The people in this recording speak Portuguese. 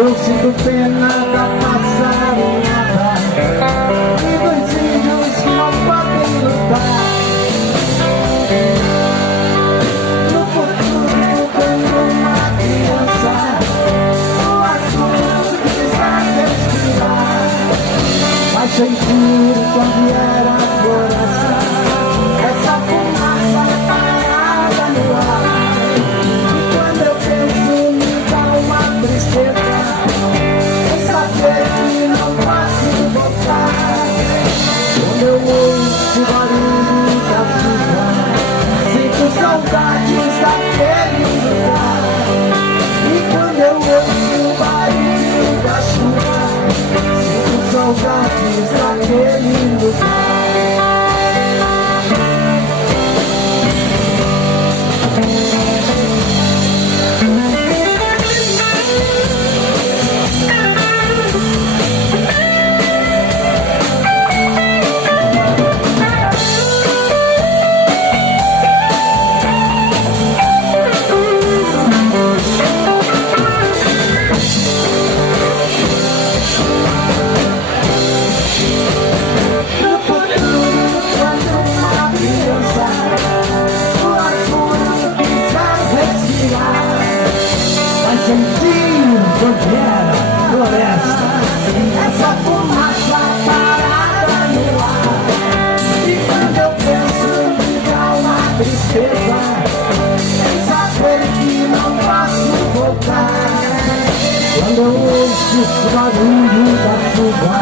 Eu sinto pena da passarinhada e dos índios que não podem lutar. No futuro, quando uma criança o azul quiser respirar, vai sentir quando era coração essa fumaça parada no ar. E quando eu penso, me dá uma tristeza em saber que não posso voltar. Quando eu ouço o barulho da chuva, sinto saudades daquele lugar. E quando eu ouço o barulho da chuva, sinto saudades daquele lugar. Essa fumaça parada no ar. E quando eu penso, me dá uma tristeza em saber que não posso voltar. Quando eu ouço o barulho da chuva,